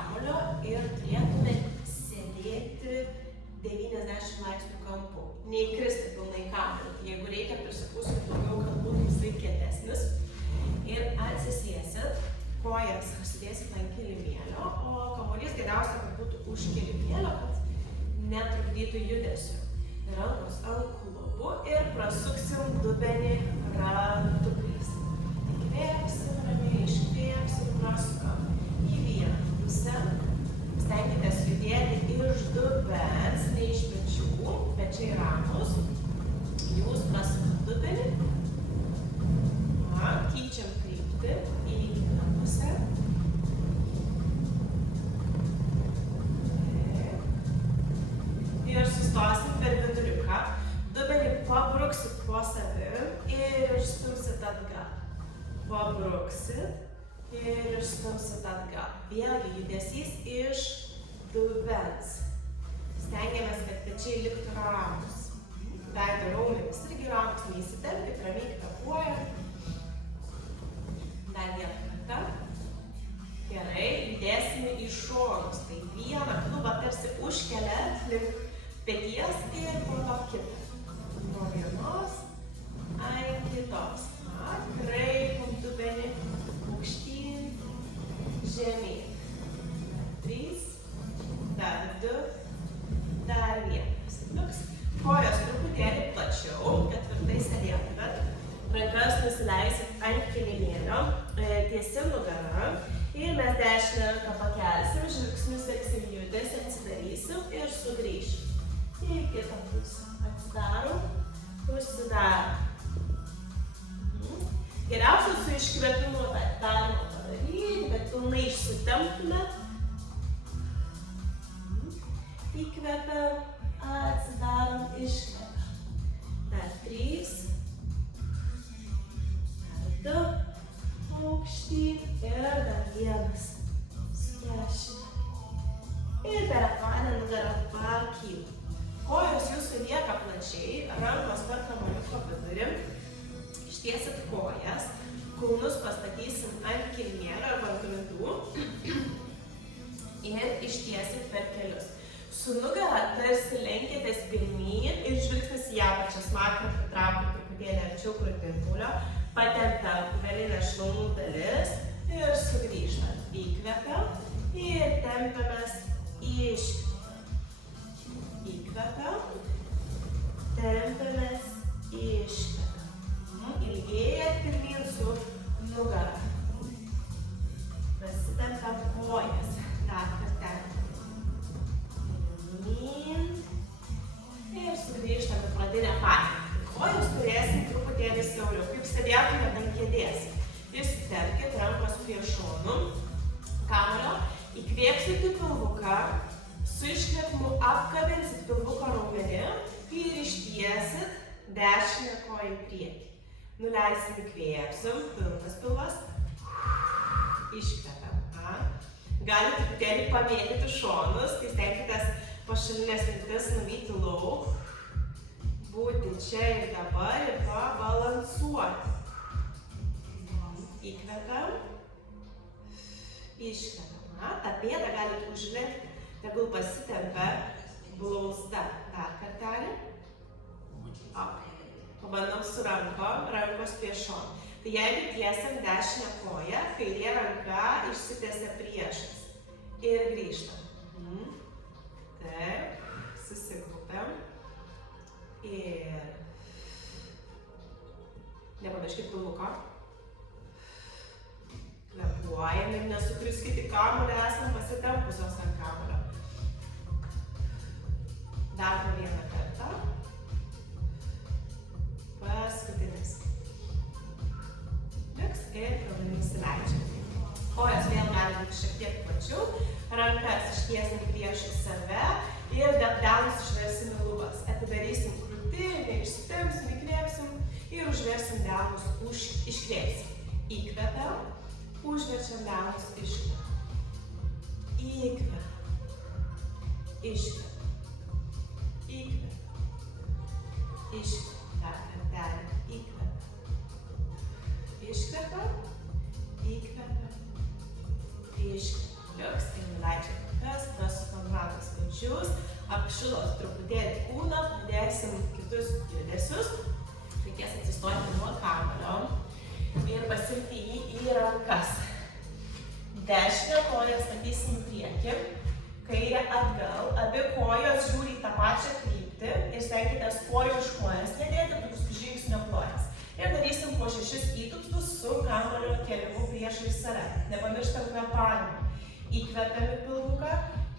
kamuolio ir turėtume sėdėti 90 laipsnių kampu. Neįkristi pilnai kamuolio. Jeigu reikia, prisipūsit daugiau, kad būtų jisai kietesnis. Ir atsisėsit, kojas užsidėsit ant kilimėlio, o kamuolys geriausia, kad būtų už kilimėlio, kad netrukdytų judesiu. Rankos ant klubų ir prasuksim dubenį ratukais. Įkvėpsim ramiai, iškvėpsim, prasukam į vieną pusę. Stenkitės judėti iš dubens, ne iš pečių, pečiai ramus. Jūs prasukat dubenį. Keičiam kryptį į kitą pusę. Ir sustosim per viduriuką. Dubenį pabruksit po savim ir išstumsit atgal. Pabruksit ir išstumsit atgal. Vėlgi judesys iš dubens. Stengiamės, kad pečiai liktų ramus. Veido raumenys irgi ramus, neįsitempkit, ramiai kvėpuojat. Dar vieną kartą. Gerai, judėsime į šonus. Tai vieną klubą tarsi užkeliat link peties ir po to kitą. Nuo vienos ant kitos. Kraipom dubenį aukštyn, žemyn. 3, dar 2, dar 1. Kojos truputėlį plačiau, kad tvirtai sėdėtumėt. Rankas nusileisit ant kilimėlio, tiesi nugara ir mes dešinę ranką pakelsim, žvilgsniu seksim judesį, atsidarysim ir sugrįšim. Į kitą pusę atsidarom, užsidarom. Geriausia su iškvėpimu galima padaryti, bet pilnai išsitemptumėt. Įkvepiam, atsidarom, iškvepiam. Dar 3. 2, aukštyn ir dar 1, sudešinę. Ir per apvalę nugarą pakylam. Kojos jūsų lieka plačiai, rankos per kamuoliuko vidurį. Ištiesit kojas, kulnus pastatysim ant kilimėlio arba ant grindų ir ištiesit per kelius. Su nugara tarsi lenkėtės pirmyn ir žvilgsnis į apačią, smakrą pritraukit truputėlį arčiau krūtinkulio. Patempiam galinę šlaunų dalis ir sugrįžtam. Įkvepiam ir tempiamės, iškvepiam. Įkvepiam, tempiamės, iškvepiam. Ilgėjat pirmyn su nugara. Prasitempiam kojas. Dar kartelį. Pirmyn. Ir sugrįžtam į pradinę padėtį. Kojus turėsim truputėlį siauriau, kaip sėdėtumėt ant kėdės. Įsiterkit rankos prie šonų, kamuolio, įkvėpsit į pilvuką, su iškvėpimu apkabinsit pilvuko raumenį ir ištiesit dešinę koją į priekį. Nuleisim, įkvėpsim, pilnas pilvas, iškvepiam. Galite truputėlį pamėtyti šonus, tai stenkitės pašalinės mintis nuvyti lauk. Būti čia ir dabar ir pabalansuoti. Įkvepiam, iškvepiam. Ta pėdą galite užlenkti, tegul pasitempia blauzda. Dar kartelį. Pabandom su rankom, rankos prie šonų. Tai jeigu tiesiam dešinę koją, kairė ranka išsitiesia priešais. Ir grįžtam. Taip, susigrupiam. Ir nepamirškit pilvuko. Kvėpuojam ir nesukriskit į kamuolį, esam pasitempusios ant kamuolio. Dar po vieną kartą. Paskutinis. Liks ir pilnai nusileidžiam. Kojas vėl gali būti šiek tiek plačiau. Rankas ištiesim priešais save ir delnus išversim į lubas. Atidarysim krūtinę, išsitempsim, įkvėpsim ir užversim delnus, iškvėpsim. Įkvepiam, užverčiam delnus, iškvepiam. Įkvepiam, iškvepiam, įkvepiam, iškvepiam. Dar kartelį, įkvepiam, iškvepiam, įkvepiam, iškvepiam. Liuks ir nuleidžiam. pečius, apšilot truputėlį kūną, pradėsim kitus judesius. Reikės atsistoti nuo kamuolio ir pasimti jį į rankas. Dešinę koją statysim į priekį, kairę atgal, abi kojos žiūri į tą pačią kryptį ir stenkitės koją už kojas nedėti, tokius žingsnio plojas. Ir darysim po 6 įtūpstus su kamuolio kėlimu priešais save. Nepamirštam kvėpavimo. Įkvepiam į pilvuką,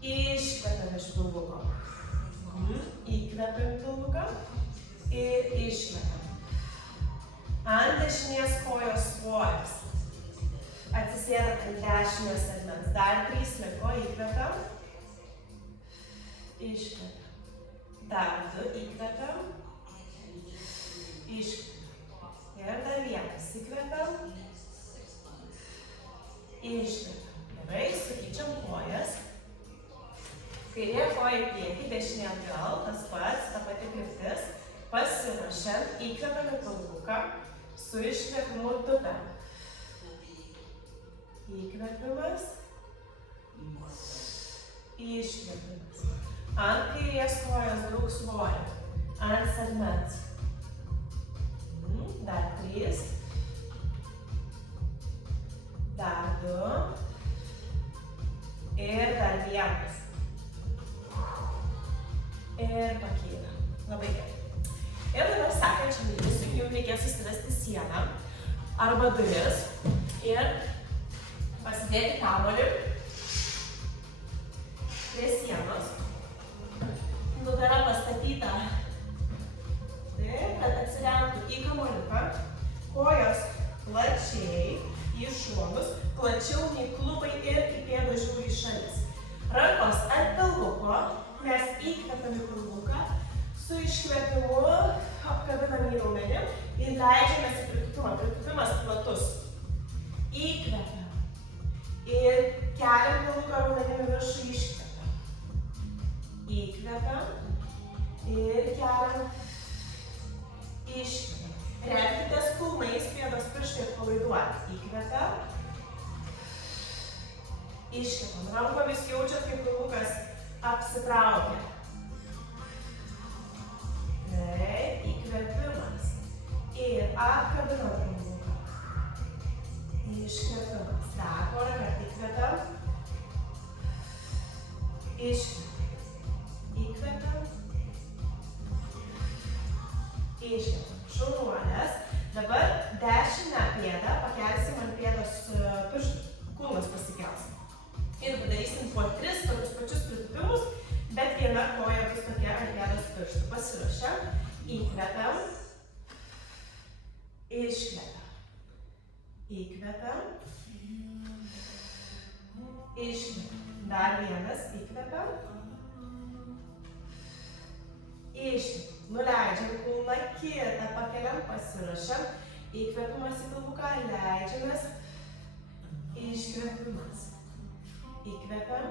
iškvepiam iš pilvuko. Įkvepiam į pilvuką ir iškvepiam. Ant dešinės kojos svoris. Atsisėdat ant dešinio segmens. Dar 3 liko, įkvepiam. Iškvepiam. Dar 2 įkvepiam. Iškvepiam. Ir dar vienas. Įkvepiam. Iškvepiam. Gerai, sukeičiam kojas. Kairė koja į priekį, dešinė atgal, tas pats, ta pati kryptis. Pasiruošiam, įkvepiam į pilvuką, su iškvėpimu tupiam. Įkvėpimas, iškvėpimas. Ant kairės kojos daug svorio, ant segmens. Dar 3. Dar 2. Ir dar 1. Ir pakeitam. Labai gerai. Ir dabar sekančiam judesiui jums reikės susivesti sieną arba duris ir pasidėti kamuolį prie sienos. Nugara pastatyta taip, kad atsiremtų į kamuoliuką. Kojos plačiai į šonus, plačiau nei klubai ir į pėdų žiūri į šalis. Rankos ant pilvuko, mes įkvepiam į pilvuką, su iškvepimu apkabinam į raumenį ir leidžiamės į pritūpimą. Pritūpimas platus. Įkvepiam. Ir keliam pilvuką raumenimi viršų, iškvepiam. Įkvepiam. Ir keliam. Iškvepiam. Remkitės kulnais, pėdos pirštai atpalaiduoti. Įkvepiam. Iškvepiam. Rankomis jaučiat, kaip pilvukas apsitraukia. Taip, įkvepimas. Ir apkabinam pilvuką. Iškvepimas. Dar porą kartų įkvepiam. Iškvepiam. Įkvepiam. Iškvepiam. Šaunuolės. Dabar dešinę pėdą pakelsim ant pėdos pirštų. Kūnas pasikelsim. Ir padarysim po 3 tokius pačius pritūpimus, bet viena koja bus tokia ant pėdos pirštų. Pasiruošiam. Įkvepiam. Iškvepiam. Įkvepiam. Iškvepiam. Dar vienas. Įkvepiam. Iškvepiam. Nuleidžiam kūną, kitą pakeliam, pasiruošiam. Įkvepimas į pilvuką, leidžiamės. Iškvepimas. Įkvepiam.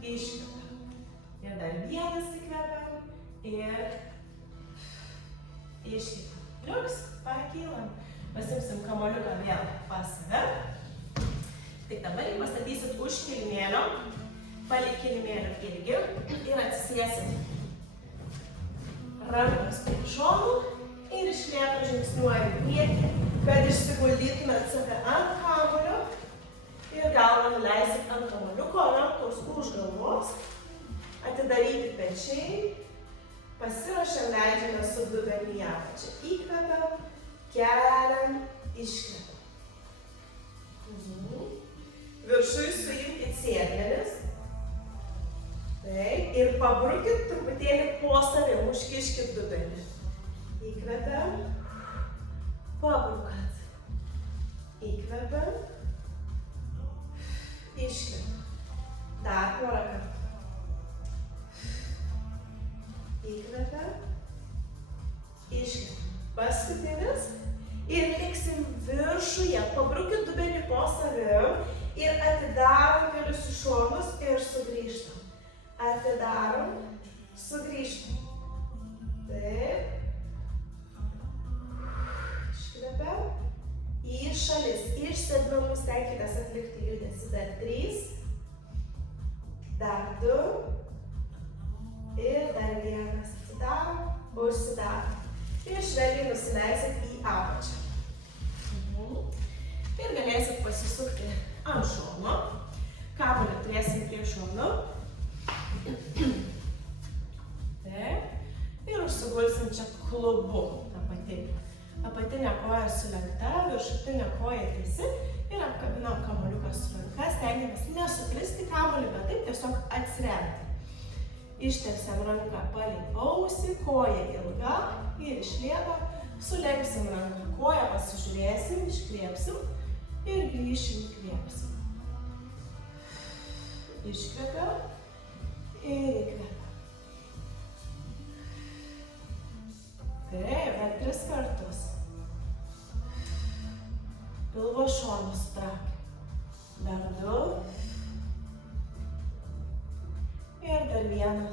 Iškvepiam. Ir dar vienas įkvepiam. Ir iškvepiam. Liuks, pakylam. Pasimsim kamuoliuką vėl pas save. Tik dabar jį pastatysit už kilimėlio. Palik kilimėlio irgi. Ir atsisėsit. Rankos prie šonų ir iš lėto žingsniuojam į priekį, kad išsiguldytumėt save ant kamuolio ir galvą nuleisit ant kamuoliuko, rankos už galvos, atidaryti pečiai, pasiruošiam, leidžiame su dubenį į apačią. Įkvepiam, keliam, iškvepiam. Viršui suimkit sėdmenis. Taip, ir pabrukit truputėlį po savim, užkiškit dubenį. Įkvepiam, pabrukat. Įkvepiam, iškvepiam. Dar porą kartų. Įkvepiam, iškvepiam. Paskutinis. Ir liksim viršuje, pabrukit dubenį po savim ir atidarom kelius į šonus ir sugrįžtam. Atidarom, sugrįžtam. Taip. Iškvepiam. Į šalis. Iš sėdmenų stenkitės atlikti judesį. Dar 3. Dar 2. Ir dar 1. Atsidarom, užsidarom. Ir švelniai nusileisit į apačią. Ir galėsit pasisukti ant šono. Kamuolį turėsim prie šonų. Taip. Ir užsigulsim čia klubu. Apatinė koja sulenkta, viršutinė koja tiesi ir apkabinam kamuoliuką su ranka. Stengiamės nesukristi kamuolį, bet taip tiesiog atsiremti. Ištiesiam ranką palei ausį, koja ilga ir iš lėto. Sulenksim ranką koją, pasižiūrėsim, iškvėpsim ir grįšim, įkvėpsim. Iškvėpiam ir įkvėpiam. Taip, dar 3 kartus. Pilvo šonus traukiam. Dar 2. Ir dar 1.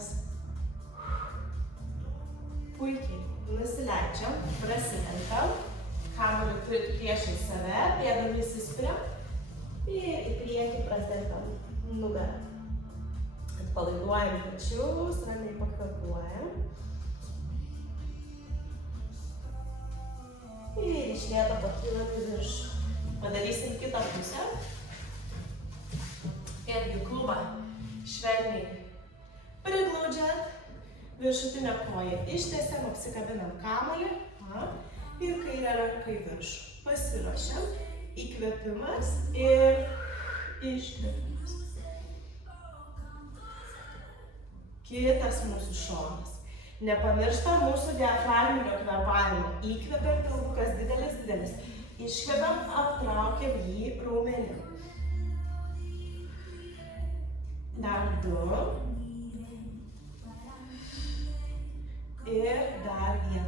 Puikiai. Nusileidžiam, prasilentam. Kamuolį turit priešai save, pėdom įsispiriam. Ir į priekį pratempiam nugarą. Atpalaiduojam pečius, ramiai pakvėpuojam. Ir iš lėto pakylam į viršų. Padarysim kitą pusę. Irgi klubą švelniai priglaudžiat. Viršutinę koją ištiesiam, apsikabinam kamuolį. Ir kairę ranką į viršų. Pasiruošiam. Įkvėpimas ir iškvėpimas. Kitas mūsų šonas. Nepamirštam mūsų diafragminio kvėpavimo. Įkvepiam, pilvukas didelis. Iškvepiam, aptraukiam jį raumenim. Dar 2. Ir dar 1.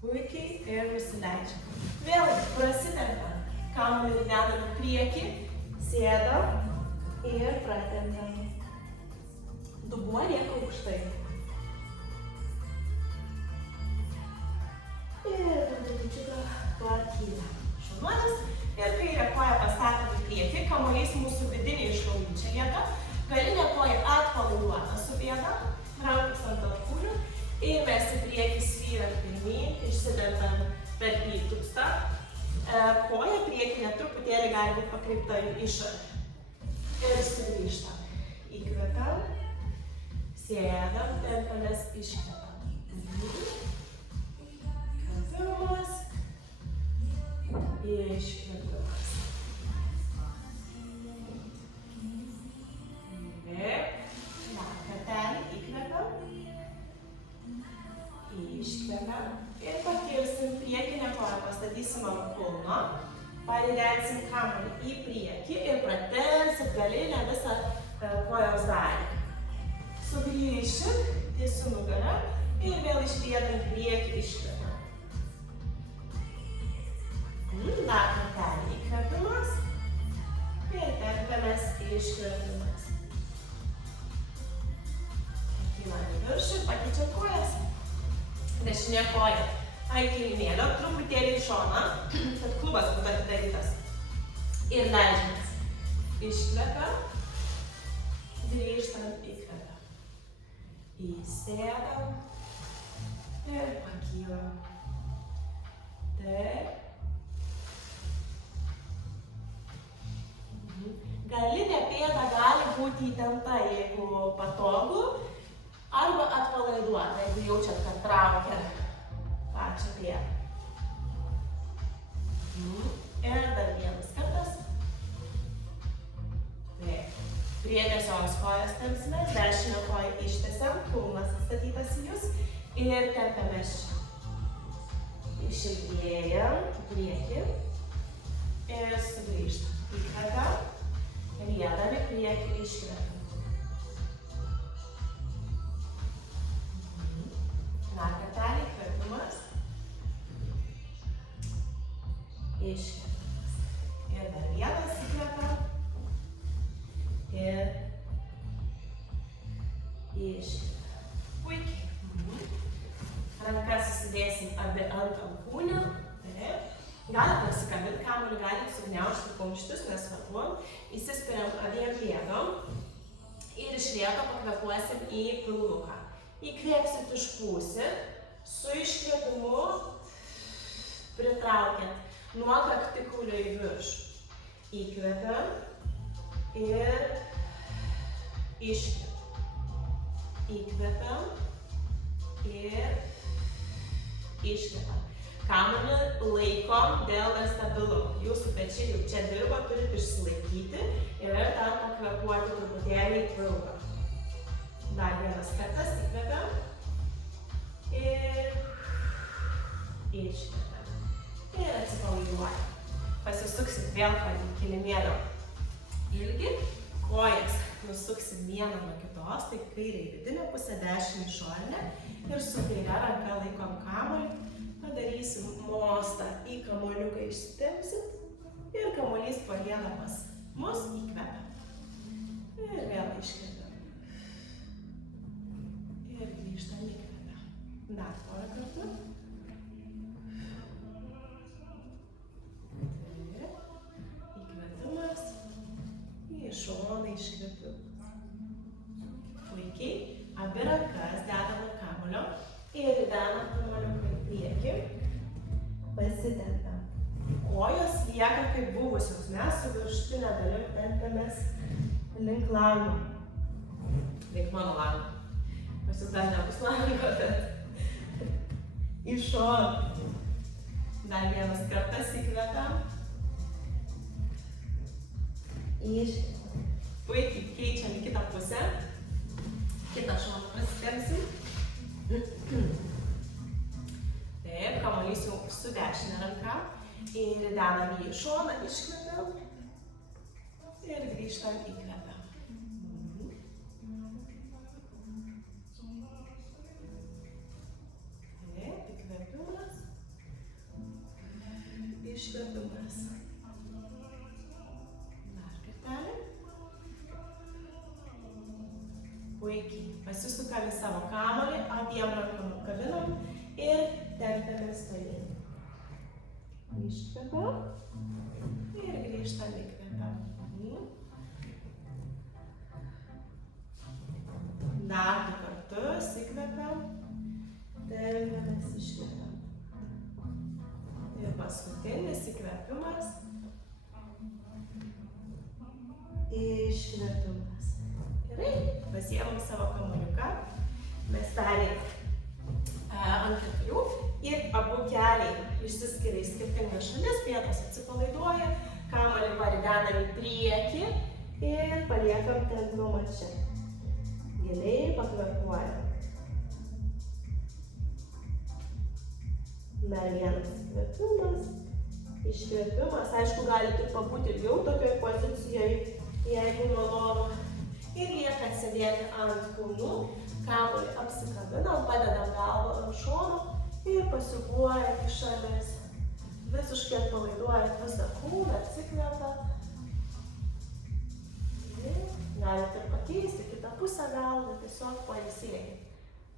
Puikiai ir nusileidžiam. Vėl prasitempiam. Kamuolį dedam į priekį, sėdam ir pratempiam. Dubuo lieka aukštai. Ir trupučiuką pakyla. Šonuolis. Ir kairę koją pastatom į priekį. Kamuolys mūsų vidiniai šlauniai čia lieka. Galinė koja atpalaiduota su pėda. Rankos ant alkūnių. Ir mes į priekį svyram pirmyn. Išsidentam per įtūpstą. Koja priekinė truputėlį gali būti pakreipta į išorę. Ir sugrįžtam. Įkvepiam. Sėdam, tempiamės, iškvepiam. Kvepimas. Iškvepimas. Dar kartelį įkvepiam. Iškvepiam. Ir pakilsim priekinę koją, pastatysim ant kulno. Paridensim kamuolį į priekį ir pratemsim galinę visą kojos dalį. Sugrįšim, tiesiu nugarą ir vėl išliedam priekį iškvepiam. Dar kartelį įkvepimas ir tempiamės iškvepimas. Pakylam į viršų, pakeičiam kojas. Dešinė koja ant kilimėlio, truputėlį į šoną, kad klubas būtų atidarytas. Ir leidžiamės. Iškvepiam, grįžtam, įkvepiam. Įsėdam ir pakylam. Taip. Galinė pėda gali būti įtempta, jeigu patogu, arba atpalaiduota, jeigu jaučiat, kad traukia pačią pėdą. Ir dar 1 kartas. Taip. Prie tiesios kojos tempsimės, dešinę koją ištiesiam, kulnas atstatytas į jūs ir tempiamės čia. Išilgėjam į priekį ir sugrįžtam. Įkvepiam, riedam į priekį, iškvepiam. Dar kartelį įkvepimas. Iškvepimas. Ir dar 1 įkvepiam. Ir iškvepiam. Puikiai. Rankas susidėsim abi ant alkūnių. Galite pasikabinti kamuolį, galite sugniaužti kumščius, nesvarbu. Įsispiriam abiem pėdom ir iš lėto pakvėpuosim į pilvuką. Įkvėpsit, išpūsit, su iškvėpimu pritraukiant nuo kaktikulio į viršų. Įkvėpiam ir iškvėpiam. Įkvėpiam ir iškvėpiam. Kamuolį laikom dėl nestabilumo. Jūsų pečiai jau čia dirba, turit išsilaikyti ir dar pakvėpuoti truputėlį į pilvą. Dar vienas kartas, įkvėpiam ir iškvėpiam. Ir atsipalaiduojam. Pasisuksit vėl palei kilimėlio ilgį, kojas nusuksim vieną nuo kitos, tai kairė į vidinę pusę, dešinę išorinę ir su kaire ranka laikom kamuolį. Padarysim mostą į kamuoliuką, išsitempsim ir kamuolys palieka pas mus, įkvepiam. Ir vėl iškvepiam. Ir grįžtam, įkvepiam. Dar porą kartų. Įkvepimas. Į šoną iškvepimas. Puikiai. Abi rankas dedam ant kamuolio ir dedam kamuoliuką į priekį. Pasitempiam. Kojos lieka kaip buvusios. Mes su viršutinė dalim tempiamės link lango. Link mano lango. Pas jūs dar nebus lango, bet į šoną. Dar vienas kartas įkvepiam. Iškvepiam. Puikiai keičiam į kitą pusę. Kitą šoną pasitempsim. Taip, kamuolys jau su dešinė ranka ir dedam jį į šoną, iškvepiam ir grįžtam, įkvepiam. Taip, įkvepimas, iškvepimas. Dar kartelį. Puikiai. Pasisukam į savo kamuolį, abiem rankom kabinam ir tempiamės tolyn. Iškvepiam ir grįžtam, įkvepiam. Dar du kartus įkvepiam, tempiamės, iškvepiam. Ir paskutinis įkvepimas, iškvepimas. Gerai, pasiėmam savo kamuoliuką, mes perėjom ant keturių ir abu keliai išsiskiria į skirtingas šalis, pėdos atsipalaiduoja, kamuolį paridenam į priekį ir paliekam tempimą čia. Giliai pakvėpuojam. Dar vienas įkvėpimas, iškvėpimas. Aišku, galite ir pabūti ilgiau tokioje pozicijoje, jeigu malonu. Ir lieka atsėdėti ant kūnų, kamuolį apsikabinam, padedam galvą ant šono ir pasiūbuojat į šalis. Visiškai atpalaiduojat visą kūną, atsikvepiat. Galite ir pakeisti kitą pusę galvą, tiesiog pailsėkit.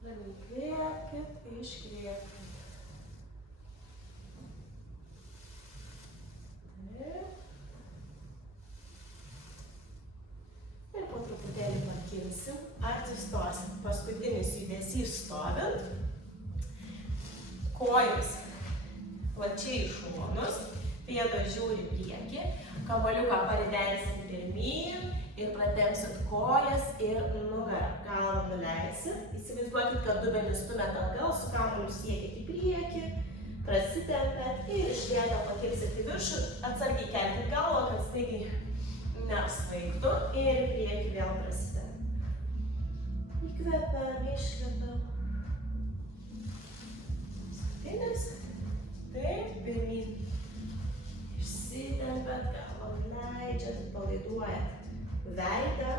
Ramiai įkvėpkit, iškvėpkit. Ir po truputėlį pakilsim, atsistosim. Paskutinis judesys stovint. Kojos plačiai į šonus, pėdos žiūri priekį, kamuoliuką paridensim pirmyn ir pratempsit kojas ir nugarą. Galvą nuleisit. Įsivaizduokit, kad dubenį stumiat atgal, su kamuoliu siekit į priekį, prasitempėt ir iš lėto pakilsit į viršų, atsargiai kelkit galvą, kad staigiai nesvaigtų ir į priekį vėl prasitempėt. Įkvepiam, iškvepiam. Paskutinis. Taip, pirmyn. Išsitempėt, galvą leidžiat, atpalaiduojat veidą.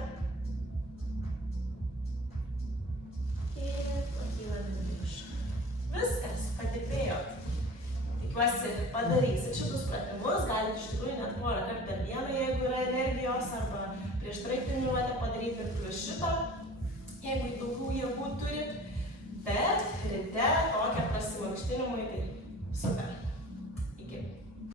Ir pakylam į viršų. Viskas, padirbėjot. Tikiuosi padarysit šitus pratimus, galite iš tikrųjų net porą kartų per dieną, jeigu yra energijos, arba prieš treniruotę padaryti ir plus šito, jeigu daugiau jėgų turit. Bet ryte tokią prasimankštinimą